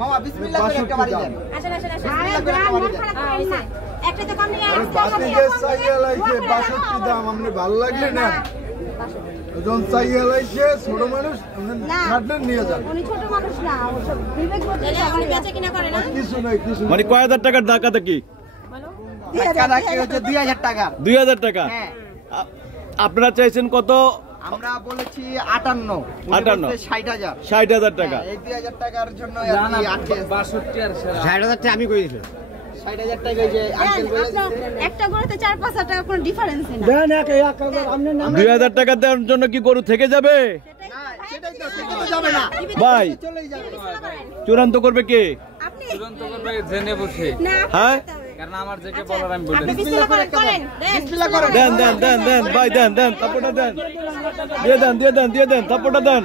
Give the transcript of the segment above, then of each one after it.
মামা বিসমিল্লাহ করে একটা বাড়ি দেন। আসেন আসেন আসেন, একটা তো কম নিয়ে আসছে, বাতিকে চাইয়া লাইছে 62 দাম। আপনি ভালো লাগলে না যখন চাইয়া লাইছে ছোট মানুষ ছাড়লেন নিয়ে যান। উনি ছোট মানুষ না, ও সব বিবেক বলতে উনি বেচা কিনা করে না, কিছু নাই কিছু। মানে কয় হাজার টাকার টাকাটা কি? বলো টাকা কি হচ্ছে 2000 টাকা। 2000 টাকা। হ্যাঁ। আপনারা চাইছেন কত? আমরা বলেছি 58, 60,000। 60,000 টাকা। এই 2000 টাকার জন্য আপনি আছে 62 আর 60,000 টাকা আমি কই দিলাম। 60,000 টাকা এই যে আঙ্কেল বলেছে একটা গরুতে 4-5 টাকা কোনো ডিফারেন্স নেই। দেন এক আপনার নাম 2000 টাকা দেওয়ার জন্য কি গরু থেকে যাবে? না সেটাই তো, সেটা তো যাবে না ভাই। চলেই যাবে। চূড়ান্ত করবে কে? আপনি চূড়ান্ত করবে জেনে বসে। হ্যাঁ, কারণ আমার যেকে বলার আমি বলে আপনি বিসমিল্লাহ করেন, বিসমিল্লাহ করেন। দেন দেন দেন দেন ভাই, দেন দেন তাপটা দেন, দিয়ে দেন দিয়ে দেন দিয়ে দেন তাপটা দেন।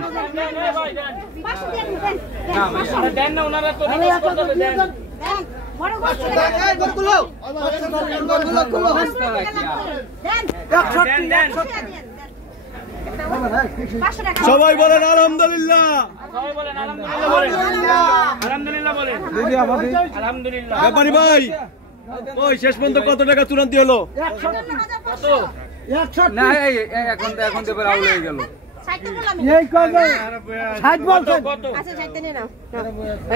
দেন না, ওনারা তো রিকোয়েস্ট করবে, দেন বড় গোস্ত দেন, গরগুলো গরগুলো দেন 500 টাকা। সবাই বলেন আলহামদুলিল্লাহ। সবাই বলেন আলহামদুলিল্লাহ, বলেন আলহামদুলিল্লাহ, বলেন দিদি আমাদের আলহামদুলিল্লাহ। ব্যাপারী ভাই, ওই শেষ পর্যন্ত কত টাকা চূড়ান্ত হলো? কত? না এখন তো রাউল হয়ে গেল। 60 বললাম এই কবে 60 বলছেন? আচ্ছা 60 নিয়ে নাও।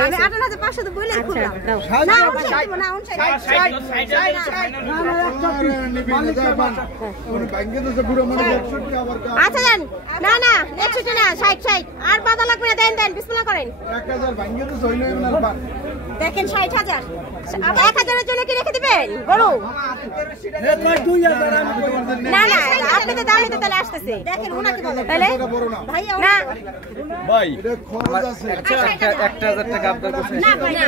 আমি 58,500 তো বলেই খুললাম। না 60 না 60 আচ্ছা দেন। না না 61 না 60 আর বাধা লাগবে না, দেন দেন বিসমিল্লাহ করেন। 1000 ভাঙিয়ে তো হই না, দেখেন 60,000 1000 এর জন্য কি রেখে দিবেন গরু? না না আপনি তো দাঁড়িয়ে তাহলে আসতেছে, দেখেন ওনাকে বলেন তাহলে ভাই না ভাই। খরচ আছে 1000 টাকা আপনার কাছে। না ভাই না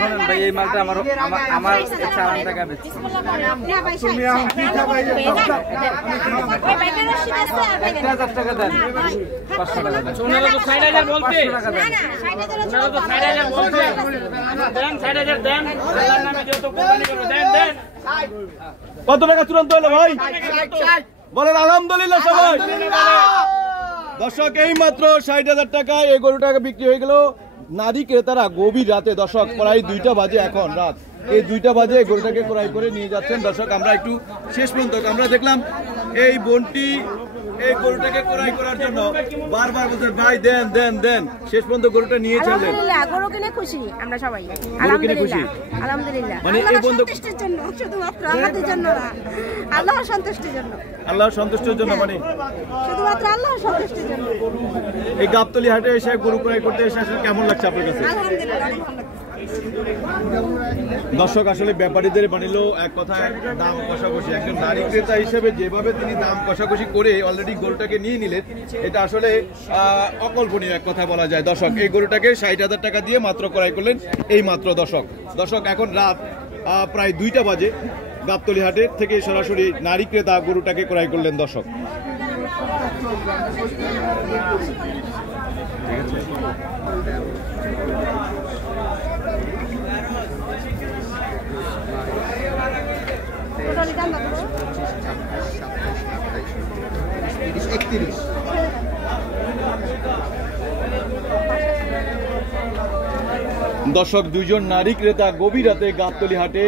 শুনুন ভাই, এই মালটা আমার 4 টাকা বেচছি। বিসমিল্লাহ করেন। আপনি ভাই 60 ওই বাইকের রশিদ আছে আর ভাই 1000 টাকা দেন, 500 টাকা দেন। ওনারা তো 60,000 বলতে, না না 60,000 ওনারা তো 60,000 বলতে। দেন 60,000 দেন, আল্লাহর নামে যেহেতু কোরবানি করব, দেন দেন। কত টাকা চূড়ান্ত হলো ভাই? বলেন আলহামদুলিল্লাহ সবাই। দর্শক এই মাত্র 60,000 টাকায় এই গরুটাকে বিক্রি হয়ে গেল। নারী ক্রেতারা গভীর রাতে, দর্শক প্রায় 2টা বাজে এখন রাত, এই 2টা বাজে এই গরুটাকে ক্রয় করে নিয়ে যাচ্ছেন। দর্শক আমরা একটু শেষ পর্যন্ত আমরা দেখলাম এই বোনটি এই গরুটাকে ক্রয় করার জন্য বারবার বলছেন ভাই দেন দেন দেন, শেষ পর্যন্ত গরুটা নিয়ে চলেন। আলহামদুলিল্লাহ গরু কিনে খুশি আমরা সবাই, গরু কিনে খুশি। আলহামদুলিল্লাহ মানে এই বন্ধু সন্তুষ্টির জন্য, শুধুমাত্র আমাদের জন্য না, আল্লাহর সন্তুষ্টির জন্য, আল্লাহর সন্তুষ্টির জন্য, মানে শুধুমাত্র আল্লাহর সন্তুষ্টির জন্য। এই গাবতলী হাটে এসে গরু ক্রয় করতে এসে আসলে কেমন লাগছে আপনার কাছে? আলহামদুলিল্লাহ অনেক ভালো লাগছে। দর্শক আসলে ব্যাপারীদের বানিলো এক কথায় দাম কষাকষি, একজন নারী ক্রেতা হিসেবে যেভাবে তিনি দাম কষাকষি করে অলরেডি গরুটাকে নিয়ে নিলেন, এটা আসলে অকল্পনীয় এক কথা বলা যায়। দর্শক এই গরুটাকে 60,000 টাকা দিয়ে মাত্র ক্রয় করলেন এই মাত্র। দর্শক এখন রাত প্রায় 2টা বাজে, গাবতলী হাটের থেকে সরাসরি নারী ক্রেতা গরুটাকে ক্রয় করলেন। দর্শক দর্শক দুইজন নারী ক্রেতা গভীর রাতে গাবতলী হাটে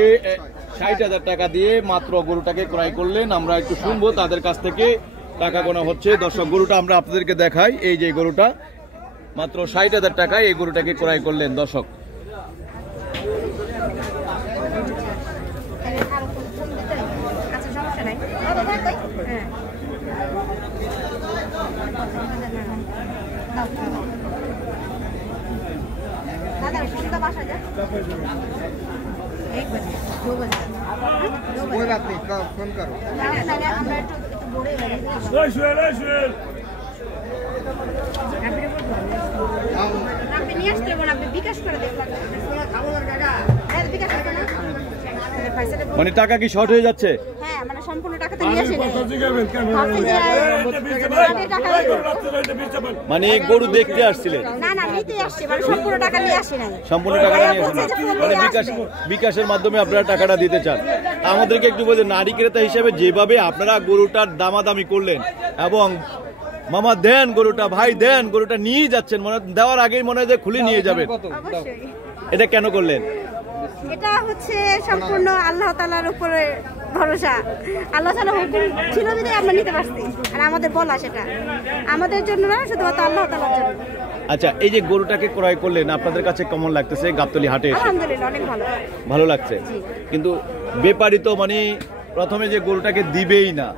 60,000 টাকা দিয়ে মাত্র গরুটাকে ক্রয় করলেন। আমরা একটু শুনবো তাদের কাছ থেকে টাকা গোনা হচ্ছে। দর্শক গরুটা আমরা আপনাদেরকে দেখাই, এই যে গরুটা মাত্র 60,000 টাকায় এই গরুটাকে ক্রয় করলেন। দর্শক कोई बात नहीं, फोन करो। আপনি নিয়ে আসতে পারবেন, আপনি বিকাশ করে দেখবেন। মানে টাকা কি শর্ট হয়ে যাচ্ছে? হ্যাঁ মানে সম্পূর্ণ টাকাতে নিয়ে আসেন। মানে গরু দেখতে আসছিলেন? না না নিতে আসছে, মানে সম্পূর্ণ টাকা নিয়ে আসে নাই। সম্পূর্ণ টাকা নিয়ে আসেন, মানে বিকাশের মাধ্যমে আপনারা টাকাটা দিতে চান। আমাদেরকে একটু বলুন, নারী ক্রেতা হিসেবে যেভাবে আপনারা গরুটার দামাদামি করলেন এবং মামা দেন গরুটা, ভাই দেন গরুটা, নিয়ে যাচ্ছেন মনে দেওয়ার আগেই মনে হয় যে খুলে নিয়ে যাবেন। অবশ্যই এটা কেন করলেন? এটা হচ্ছে সম্পূর্ণ আল্লাহ তাআলার উপরে ভরসা। আল্লাহ তাআলা হুকুম ছিল যদি আমরা নিতে পারছি, আর আমাদের বলা সেটা আমাদের জন্য না, শুধুমাত্র আল্লাহ তাআলার জন্য। আচ্ছা, এই যে গরুটাকে ক্রয় করলেন আপনাদের কাছে কেমন লাগতেছে গাবতলী হাটে এসে? আলহামদুলিল্লাহ অনেক ভালো। ভালো লাগছে, কিন্তু ব্যাপারী তো মানে প্রথমে যে গরুটাকে দিবেই না,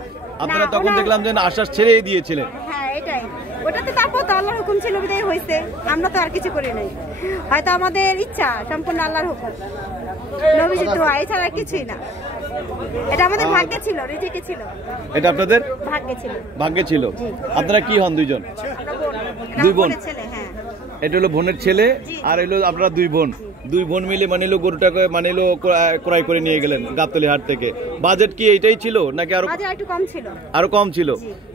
আপনারা না, তখন ওনার- দেখলাম যে আশ্বাস ছেড়েই দিয়েছিলেন। হ্যাঁ এটাই, ওটা তো তারপর তো আল্লাহর হুকুম ছিল বিদায় হয়েছে, আমরা তো আর কিছু করি নাই। হয়তো আমাদের ইচ্ছা সম্পূর্ণ আল্লাহর হুকুম, নবীজির দোয়া, এছাড়া আর কিছুই না। এটা আমাদের ভাগ্যে ছিল, রিজিকে ছিল, এটা আপনাদের ভাগ্যে ছিল। ভাগ্যে ছিল। আপনারা কি হন? দুইজন? আমরা বোন, এটা দুই বোন? বোনের ছেলে। হ্যাঁ এটা হলো বোনের ছেলে, আর এলো আপনারা দুই বোন। দুই বোন মিলে মানে এলো গরুটাকে মানে এলো ক্রয় করে নিয়ে গেলেন গাবতলী হাট থেকে। বাজেট কি এইটাই ছিল নাকি আরো বাজার একটু কম ছিল। আরো কম ছিল?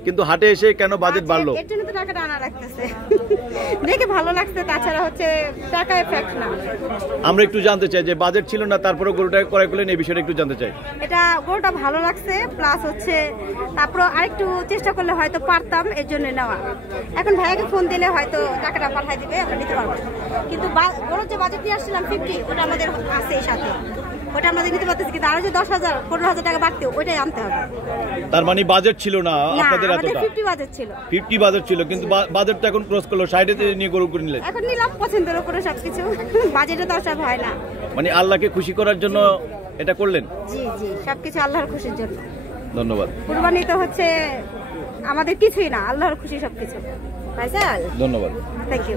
কিন্তু হাটে এসে কেন বাজেট বাড়লো? এর জন্য তো টাকাটা আনা লাগতেছে, দেখে ভালো লাগছে, তাছাড়া হচ্ছে টাকা এফেক্ট না। আমরা একটু জানতে চাই যে বাজেট ছিল না তারপরে গরুটাকে ক্রয় করলেন, এই বিষয়টা একটু জানতে চাই। এটা গরুটা ভালো লাগছে, প্লাস হচ্ছে তারপর আরেকটু চেষ্টা করলে হয়তো পারতাম, এর জন্য নেওয়া। এখন ভাইয়াকে ফোন দিলে হয়তো টাকাটা পাঠাই দিবে, আমরা নিতে পারবো। কিন্তু গরুর যে বাজেট নিয়ে আসছিলাম 50, ওটা আমাদের আছে এই সাথে, ওটা আমাদের নিতে পারতেছি। কিন্তু আরো যে 10,000 15,000 টাকা বাড়তে, ওইটাই আনতে হবে। তার মানে বাজেট ছিল না না, আপনাদের আমাদের এতটা? 50 বাজেট ছিল। 50 বাজেট ছিল, কিন্তু বাজেট তো এখন ক্রস করলো, 60 নিয়ে গরু করে নিলেন। এখন নিলাম পছন্দের উপরে সবকিছু, বাজেটে তো আর সব হয় না। মানে আল্লাহকে খুশি করার জন্য এটা করলেন? জি জি, সবকিছু আল্লাহর খুশির জন্য। ধন্যবাদ। কুরবানি তো হচ্ছে আমাদের কিছুই না, আল্লাহর খুশি সবকিছু। ভাইজান ধন্যবাদ। Thank you.